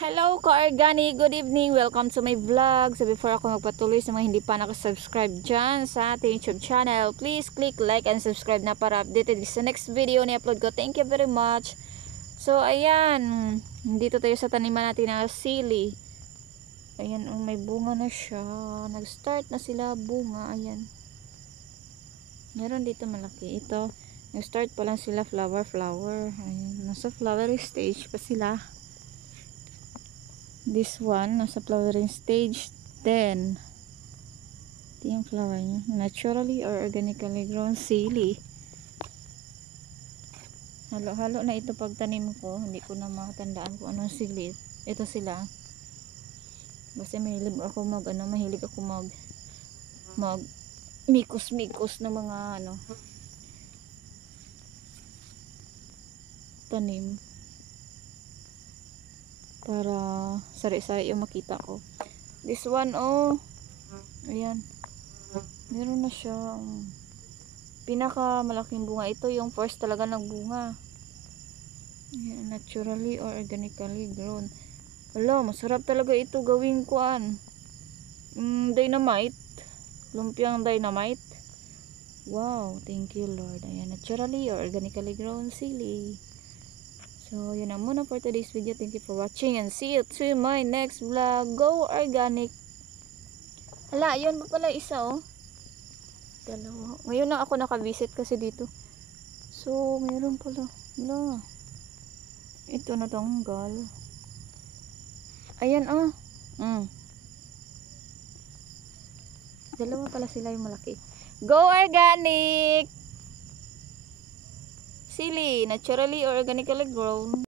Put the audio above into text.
Hello ka-organic, good evening, welcome to my vlog. So before ako magpatuloy sa mga hindi pa nakasubscribe dyan sa ating YouTube channel, please click like and subscribe na para updated sa next video na upload ko. Thank you very much. So ayan, dito tayo sa taniman natin ng sili. Ayan, may bunga na siya. Nag-start na sila bunga. Ayan, meron dito malaki. Ito, nag-start pa lang sila flower. Ayan, nasa flowering stage pa sila. This one, nasa flowering stage 10. Ito yung flower niya. Naturally or organically grown sili. Halo-halo na ito pagtanim ko. Hindi ko na matandaan kung anong sili. Ito sila. Basta mahilig ako mahilig ako mag mikos-mikos na mga tanim. Para sari-sari yung makita ko. This one, oh, ayan, meron na siya pinaka malaking bunga. Ito yung first talaga ng bunga. Ayan, naturally or organically grown. Wala, masarap talaga ito gawing kuan, dynamite, lumpiang dynamite. Wow, thank you Lord. Ayan, naturally or organically grown sili. So, yun na muna for today's video. Thank you for watching and see you to my next vlog. Go organic! Hala, yun pa pala isa, oh. Dalawa. Ngayon na ako nakavisit kasi dito. So, mayroon pala. Hala. Ito natanggal. Ayan, ah. Dalawa pala sila yung malaki. Go organic! Sili, naturally or organically grown.